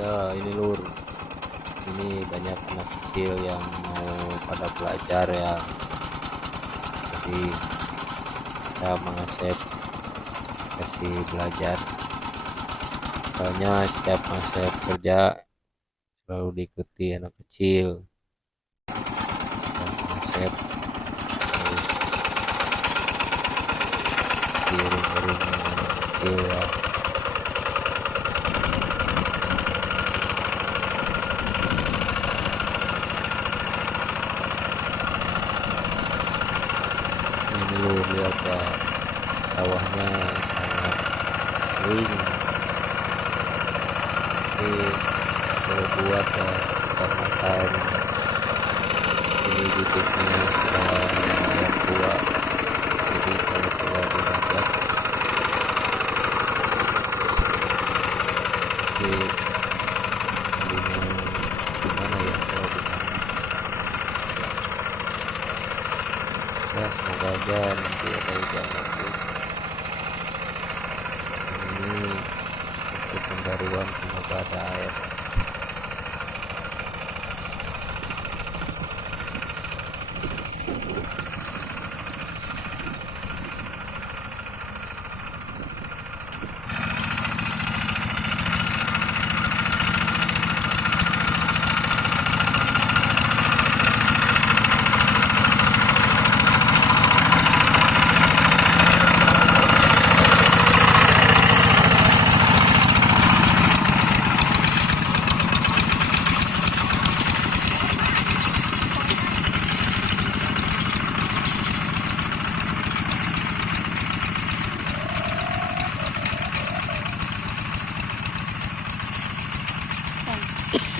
Ya ini lur, ini banyak anak kecil yang mau pada belajar ya, jadi kita mengasep kasih belajar. Soalnya setiap asep kerja selalu diikuti anak kecil dan asep terus diiring-iring anak kecil ya. Ini lur, lihat ya, sawahnya sangat kering. Tapi kalau buat ya makan ini bibitnya sudah lumayan tua, jadi kalau tua dimakan sih jadinya gimana ya kalau dimakan ya. Semoga aja nanti ada hujan lagi. Ini untuk pembaruan, semoga ada air.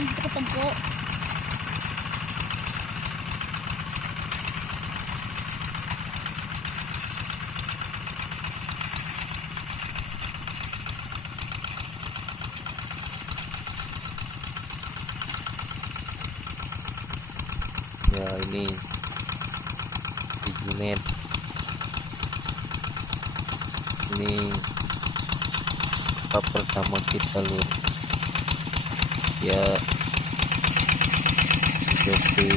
Ketemu. Ya ini di Junet, ini apa pertama kita lur ya. Seperti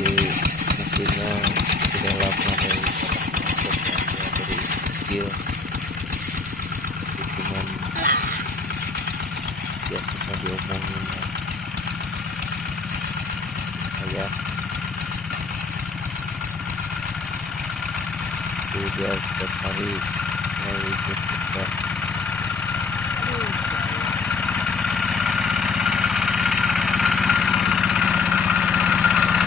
mesinnya sudah lama dari kecil, cuman ya kita diomongin saya itu dia setiap hari ikut kita.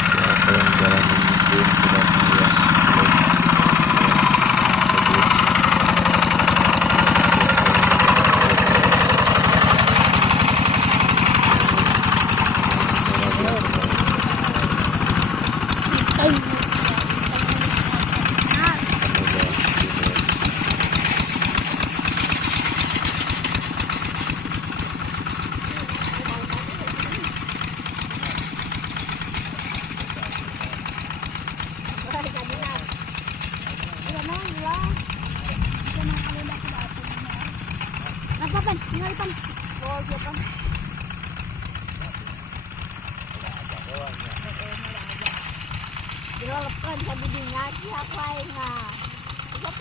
Siapa yang jalan mesin sudah melihat Apa pan? Tinggal pan. Oh, dia pan. Dia lepas tadi dingat siapa yang ah. Kok.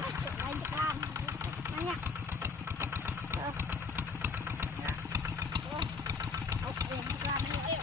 Ada lain tekan. Nanya. Oke, tekan ayo.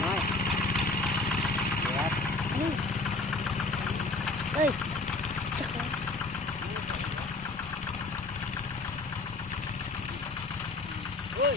Nói. Lihat. Oi. Woi.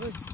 Ui.